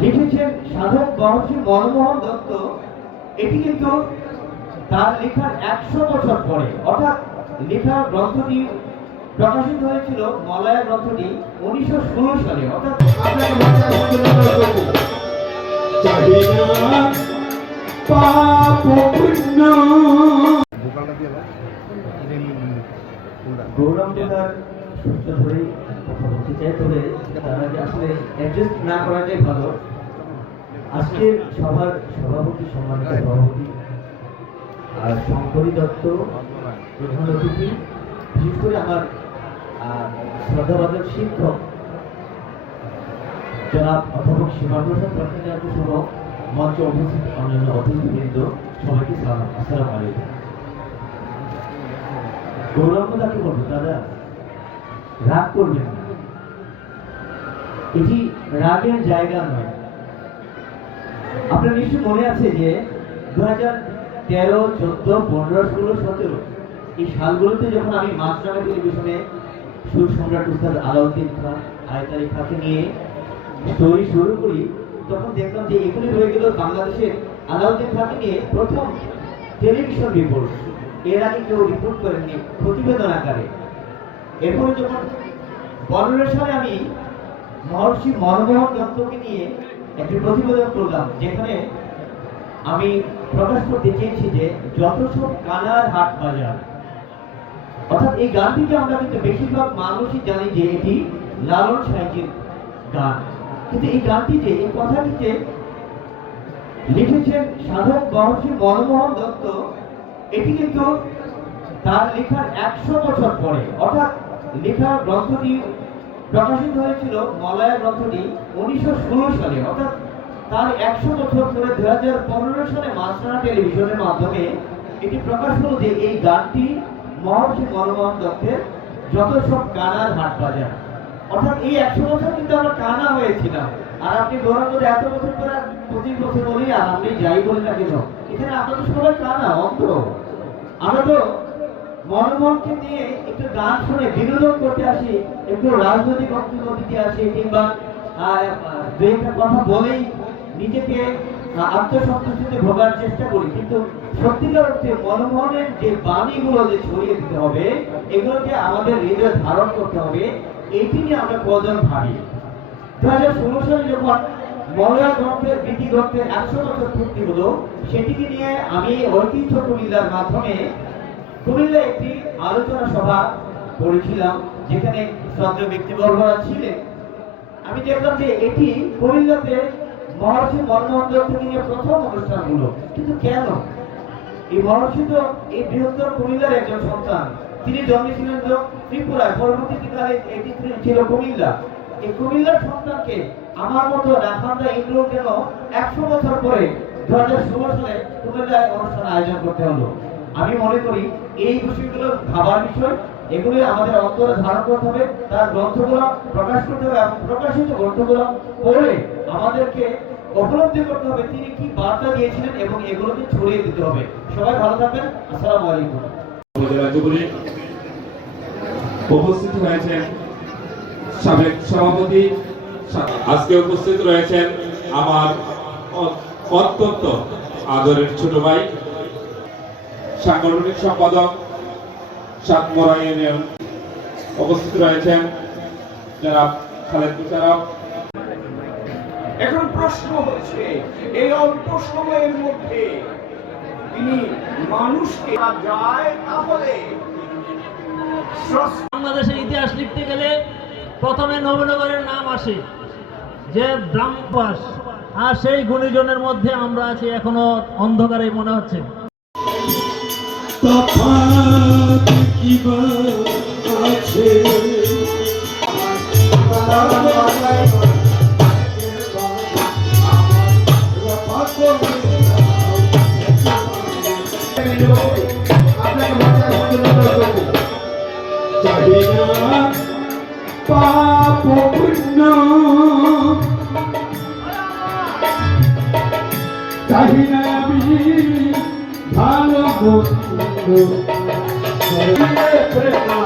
লিখেছেন সাধক মহর্ষি মনমোহন দত্ত। এটি কিন্তু তার লেখার একশো বছর পরে। অর্থাৎ লেখার গ্রন্থটি প্রকাশিত হয়েছিল মলয়া গ্রন্থটি উনিশশো ষোলো সালে। অর্থাৎ আপনাকে ধরেই কথা আসলে অ্যাডজাস্ট না করাটাই ভালো। আজকের সভার সভাপতি, সম্মানিত সভাপতি, আর শঙ্করী দত্ত, প্রধান অতিথি, বিশেষ করে আমার শ্রদ্ধাবাদক শিক্ষক, জনাব অধ্যাপক সীমা প্রসাদ ভট্টাচার্য সবাইকে সালাম, আসসালামু আলাইকুম। গৌরব তাকে বলব, দাদা। রাগ করবেন না। এটি রাগের জায়গা নয়। আপনার নিশ্চয় মনে আছে যে দু হাজার তেরো, চোদ্দ, পনেরো, ষোলো, সতেরো এই সালগুলোতে যখন আমি মাছরাঙা টেলিভিশনে সুর সম্রাট উস্তাদ আলাউদ্দিন খান, আয়তারি খাকে নিয়ে স্টোরি শুরু করি, তখন দেখলাম যে এগুলি হয়ে গেল বাংলাদেশের আলাউদ্দিন খাকে নিয়ে প্রথম টেলিভিশন রিপোর্ট এর আগে কেউ রিপোর্ট করেননি, প্রতিবেদন আকারে। এরপরে যখন সালে আমি মহর্ষি মনমোহন দত্তকে নিয়ে একটি প্রতিবেদন করলাম, যেখানে আমি প্রকাশ করতে চেয়েছি যে যত সব কানার হাট বাজার। অর্থাৎ এই গানটিকে আমরা কিন্তু বেশিরভাগ মানুষই জানি যে এটি লালন সাহিত্যের গান। কিন্তু এই গানটিতে, এই কথাটিতে লিখেছেন সাধক মহর্ষি মনমোহন দত্ত। এটি কিন্তু তার লেখার একশো বছর পরে, অর্থাৎ লেখার গ্রন্থটি প্রকাশিত হয়েছিল মলয়া গ্রন্থটি উনিশশো ষোলো সালে, অর্থাৎ তার একশো বছর পরে দু হাজার পনেরো সালে মাছরানা টেলিভিশনের মাধ্যমে এটি প্রকাশ হলো যে এই গানটি মহর্ষি মনমোহন দত্তের যত সব কানার হাট বাজার। অর্থাৎ এই একশো বছর কিন্তু আমরা কানা হয়েছিলাম। আর আপনি গৌরব যদি এত বছর পরে পঁচিশ বছর বলি, আর আপনি যাই বলি না কেন, এখানে তো সবাই কানা, অন্ধ। আমরা তো মনমোহনকে নিয়ে একটু গান শুনে বিনোদন করতে আসি, একটু রাজনৈতিক বক্তব্য দিতে আসি, কিংবা দু একটা কথা বলেই নিজেকে আত্মসন্তুষ্টিতে ভোগার চেষ্টা করি। কিন্তু সত্যিকার অর্থে মনমোহনের যে বাণীগুলো যে ছড়িয়ে দিতে হবে, এগুলোকে আমাদের হৃদয়ে ধারণ করতে হবে এইটি নিয়ে আমরা কজন ভাবি? দু হাজার ষোলো সালে যখন মলয়া গ্রন্থের বৃতি গ্রন্থের একশো বছর পূর্তি হলো, সেটিকে নিয়ে আমি ঐতিহ্য কুমিল্লার মাধ্যমে কুমিল্লা একটি আলোচনা সভা করেছিলাম, যেখানে শ্রদ্ধেয় ব্যক্তিবর্গরা ছিলেন। আমি দেখলাম যে এটি কুমিল্লাতে মহর্ষি মনমোহন দত্তকে নিয়ে প্রথম অনুষ্ঠান কিন্তু কেন? এই মহর্ষি তো এই বৃহত্তর কুমিল্লার একজন সন্তান। তিনি জন্মেছিলেন ত্রিপুরায়। পরবর্তীকালে এটি ছিল কুমিল্লা। এই কুমিল্লার সন্তানকে আমার মতো রাখান্দা ইন্দ্র কেন একশো বছর পরে দু হাজার ষোলো সালে কুমিল্লায় অনুষ্ঠান আয়োজন করতে হলো? আমি মনে করি এই বিষয়গুলো ভাবার বিষয় এগুলি আমাদের অন্তরে ধারণ করতে হবে, তার গ্রন্থগুলো প্রকাশ করতে হবে এবং প্রকাশিত গ্রন্থগুলো পড়ে আমাদেরকে উপলব্ধি করতে হবে তিনি কি বার্তা দিয়েছিলেন এবং এগুলোকে ছড়িয়ে দিতে হবে। সবাই ভালো থাকবেন। আসসালামু আলাইকুম। উপস্থিত হয়েছেন। সাবেক সভাপতি আজকে উপস্থিত রয়েছেন আমার অত্যন্ত আদরের ছোট ভাই সাংগঠনিক সম্পাদক সাতমরা ইউনিয়ন উপস্থিত রয়েছেন। জনাব খালেদ মুশারফ এখন প্রশ্ন হচ্ছে এই অল্প সময়ের মধ্যে তিনি মানুষকে যায় তাহলে বাংলাদেশের ইতিহাস লিখতে গেলে প্রথমে নবীনগরের নাম আসে যে ব্রাহ্মবাস আর সেই গুণীজনের মধ্যে আমরা আছি এখনও অন্ধকারে মনে হচ্ছে। তফাৎ কিবা আছে মনে পাপ পুণ্য আমার